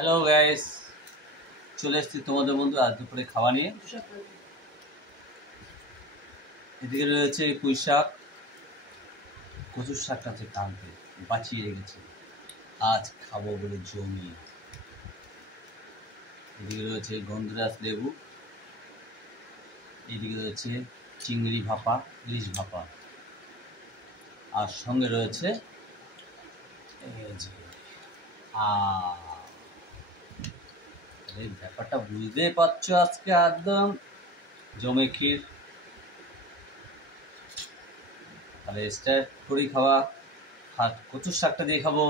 Hello guys, চলে এসেছি তোমাদের বন্ধু আজ দুপুরে খাওয়া নিয়ে। এদিকে রয়েছে পুঁই শাক, কচুর শাকটা আছে কালকে বাঁচিয়ে রেখেছি, আজ খাবো বলে জমি। এদিকে রয়েছে গন্ধরাজ লেবু, এদিকে রয়েছে চিংড়ি ভাপা, ইলিশ ভাপা, আর সঙ্গে রয়েছে এই যে এই ব্যাপারটা বুঝতে পারছো, আজকে একদম জমে ক্ষীর। তাহলে স্টার্ট করি খাওয়া। কচুর শাকটা দিয়ে খাবো।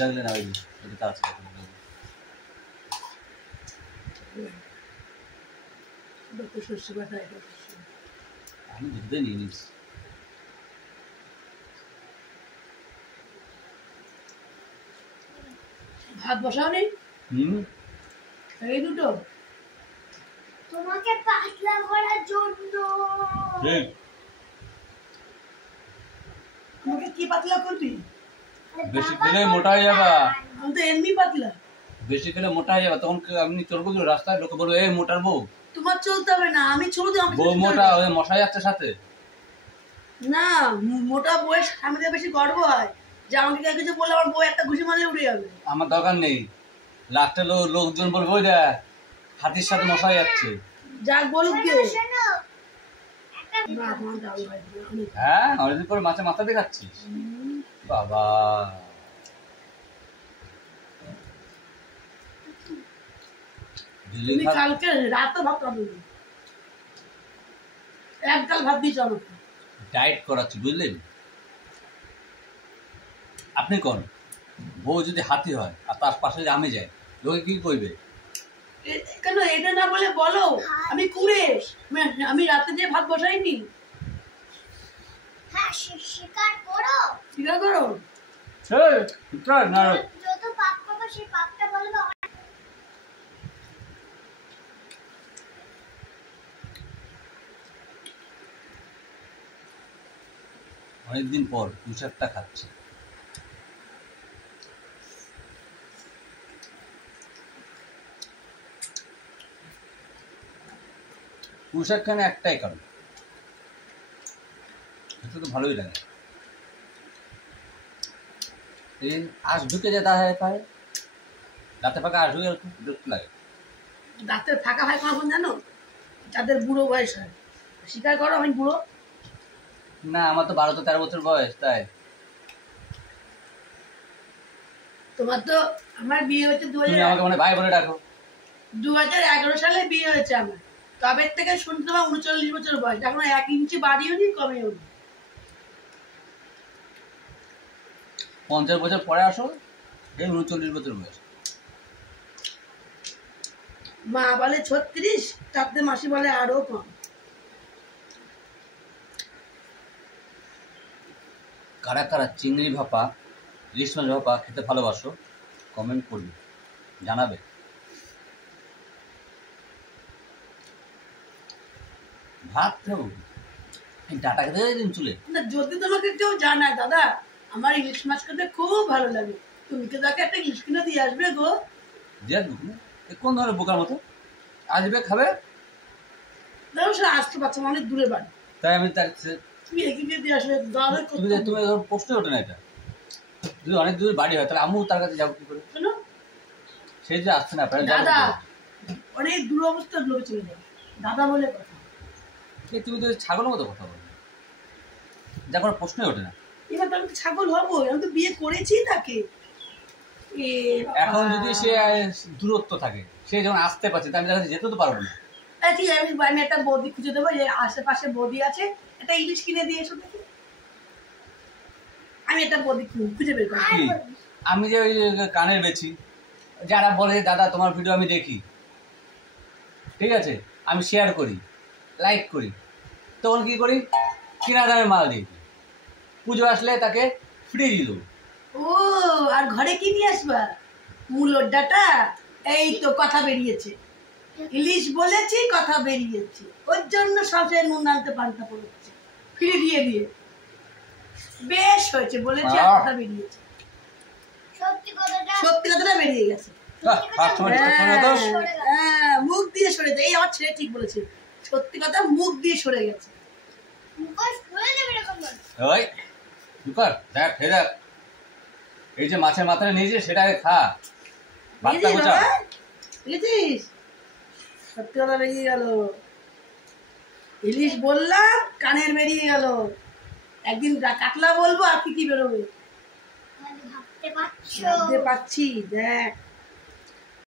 লাগলে না আছে, আমি দুধে নিয়ে নিচ্ছি। ভাত বসাও নেই? এই দুটো তোমাকে পাতলা করার জন্য। আমাকে কি পাতলা করবি? বেশি খেলে মোটা হয়ে যাবা। আমি তো এমনি পাতলা। বেশি খেলে মোটা হয়ে যাবে, তখন আমি চলবো কি রাস্তায়? লোকে বলবো এই মোটার বউ। তোমার চলতে হবে না, আমি চলতে হবে। বউ মোটা হয়ে মশাই যাচ্ছে সাথে। না, মোটা বউয়ের সামনে বেশি গর্ব হয় যে আমাকে কেউ কিছু বললে আমার বউ একটা ঘুষি মারলে উড়ে যাবে। আমার দরকার নেই, লাস্টে লোকজন বলবো ওই দেখ হাতির সাথে মশাই যাচ্ছে। যাক বলুক গে। হ্যাঁ, অনেকদিন পরে মাছে মাথা দেখাচ্ছিস বাবা। তুমি কালকে রাতে ভাত খাবে, এক গাল ভাত দিয়েছ আমাকে। ডায়েট করাচ্ছি বুঝলেন। আপনি কোন বউ যদি হাতি হয় আর তার পাশে যদি আমি যাই, লোকে কি করবে? কেন এটা না বলে বলো আমি কুড়ে, আমি রাতে যে ভাত বসাইনি। হ্যাঁ, স্বীকার করো। স্বীকার করো। যত পাপ করবো সেই পাপটা বলবো। অনেকদিন পর পুঁই শাকটা খাচ্ছে। পুঁই শাক খানে একটাই কারণ, এটা তো ভালোই লাগে। এই আঁশ ঢুকে যেতে হয় পায়ে, দাঁতে ফাঁকা আঁশ ঢুকে বিরক্ত লাগে। দাঁতের ফাঁকা হয় কখন জানো? যাদের বুড়ো বয়স হয়। স্বীকার করো আমি বুড়ো না, আমার তো 12-13 বছর বয়স। তাই তোমার তো, আমার বিয়ে হয়েছে তুমি আমাকে মনে ভাই বলে ডাকো। 2011 সালে বিয়ে হয়েছে আমার। তবে থেকে শুনতে তোমার 39 বছর বয়স, এখন 1 ইঞ্চি বাড়িও নি কমেও নি। 50 বছর পরে আসো, এই 39 বছর বয়স। মা বলে 36, তাতে মাসি বলে আরো কম। কারা কারা চিংড়ি ভাপা, ইলিশ মাছ ভাপা খেতে ভালোবাসো কমেন্ট করবে, জানাবে। ভাত খাবো, এই ডাটা খেতে দিন চুলে। না, যদি তোমাকে কেউ জানায় দাদা আমার ইলিশ মাছ খেতে খুব ভালো লাগে, তুমি কি তাকে একটা ইলিশ কিনে দিয়ে আসবে গো? দিয়ে কোন ধরনের বোকার মতো আসবে খাবে? দেখো সে আসতে পারছে না, অনেক দূরে বাড়ি। তাই আমি তার তুমি এগিয়ে দিয়ে আসবে। তুমি প্রশ্নই ওঠে না এটা। যদি অনেক দূর বাড়ি হয় তাহলে আমিও তার কাছে যাবো কি করে? সেই যে আসছে না দাদা, অনেক দূর অবস্থার লোক চলে যাবে দাদা বলে কথা। তুমি তো ছাগলের মতো কথা বলো, যা কোনো প্রশ্নই ওঠে না। এবার তো আমি ছাগল হবো, আমি তো বিয়ে করেছি তাকে। এখন যদি সে দূরত্ব থাকে, সে যখন আসতে পারছে আমি তার কাছে যেতে তো পারবো না। ঠিক আছে, আমি একটা বৌদি খুঁজে দেবো, যে আশেপাশে বৌদি আছে, একটা ইলিশ কিনে দিয়ে এসো দেখি। আমি একটা বৌদি খুঁজে বের করি। আমি যে ওই কানের বেছি, যারা বলে দাদা তোমার ভিডিও আমি দেখি, ঠিক আছে, আমি শেয়ার করি, লাইক করি, তখন কি করি? কিনা দামে মাল দিই। পুজো আসলে তাকে ফ্রি দিয়ে দেবো। ও, আর ঘরে কি নিয়ে আসবা? মূলোর ডাটা, এই তো কথা বেরিয়েছে, ইলিশ বলেছি কথা বেরিয়েছে, ওর জন্য সবসময় নুন আনতে পান্তা পড়েছে ফিরে দিয়ে দিয়ে। বেশ হয়েছে, বলেছি আর কথা বেরিয়েছে, সত্যি কথাটা সত্যি কথাটা বেরিয়ে গেছে। হ্যাঁ, মুখ দিয়ে সরেছে, এই আমার ছেলে ঠিক বলেছে, সত্যি কথা মুখ দিয়ে সরে গেছে। মুখোশ খুলে দেবে এরকম বল। ওই দুকার দেখ খেয়ে দেখ, এই যে মাছের মাথাটা নিয়েছে সেটাকে খা, ভাতটা বুঝেছিস গোছা। বাবা? বুঝেছিস? সত্যি কথা বেরিয়ে গেল, ইলিশ বললাম কানের বেরিয়ে গেল, একদিন কাতলা বলবো আর কি কি বেরোবে ভাবতে পারছো? ভাবতে পারছি, দেখ